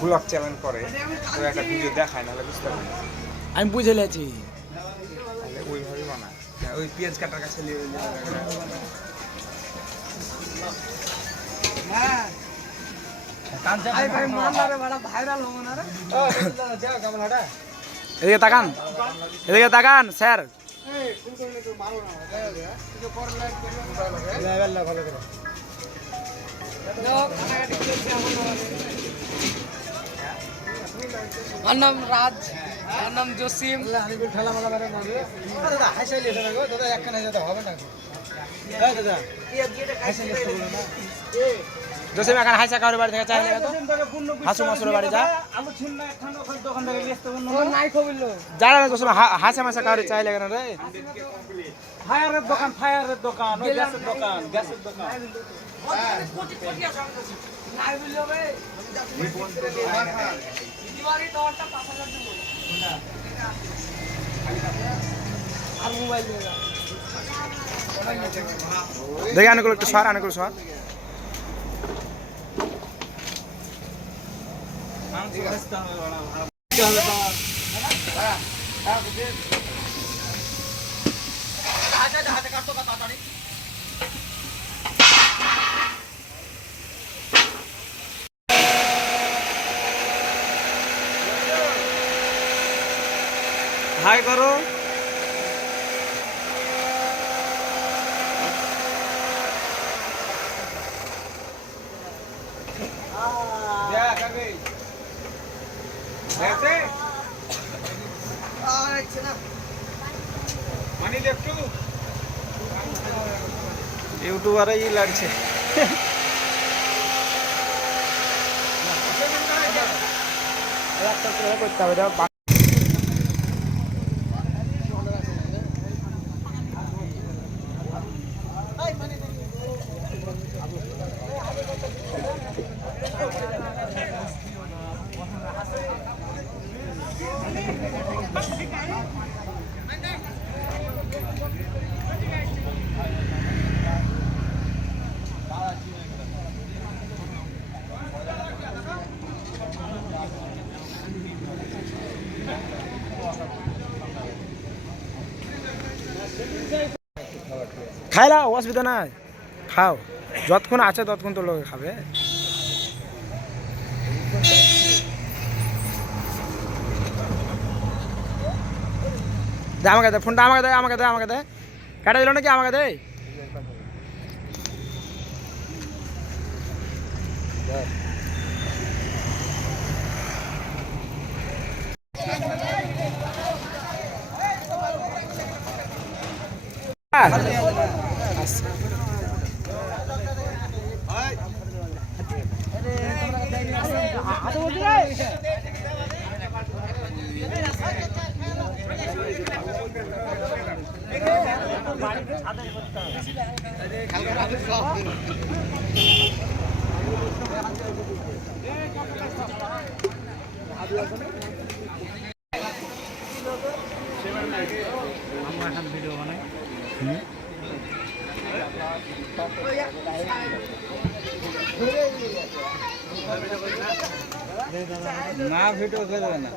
Blog channel করে তো একটা ভিডিও দেখায় নাহলে বুঝতে পারি আমি বুঝে লেছি তাহলে ওইভাবেই বানায় ওই পেঁয়াজ কাটার কাছে এদিকে তাকান এদিকে তাকান স্যার আমার নাম রাজ, আমার নাম জসিম। জসিম এখন হাইসা কাউরি বাড়ি থেকে চাই হাসু মাসুর বাড়ি যা যারা না জসিম হাসা মাসা কাউরি চাই লাগে না রে ফায়ারের দোকান ওই গ্যাসের দোকান দেখি আনুকুল একটু সর আনুকুল সর হাই করো ইউটিউবারই লাগছে করতে হবে খাইলাও অসুবিধা নাই খাও যতক্ষণ আছে ততক্ষণ তো লোকে খাবে আমাকে দে ফোনটা আমাকে দে কাটা দিল নাকি আমাকে দে ভিডিও বানাই না ভিডিও করবে না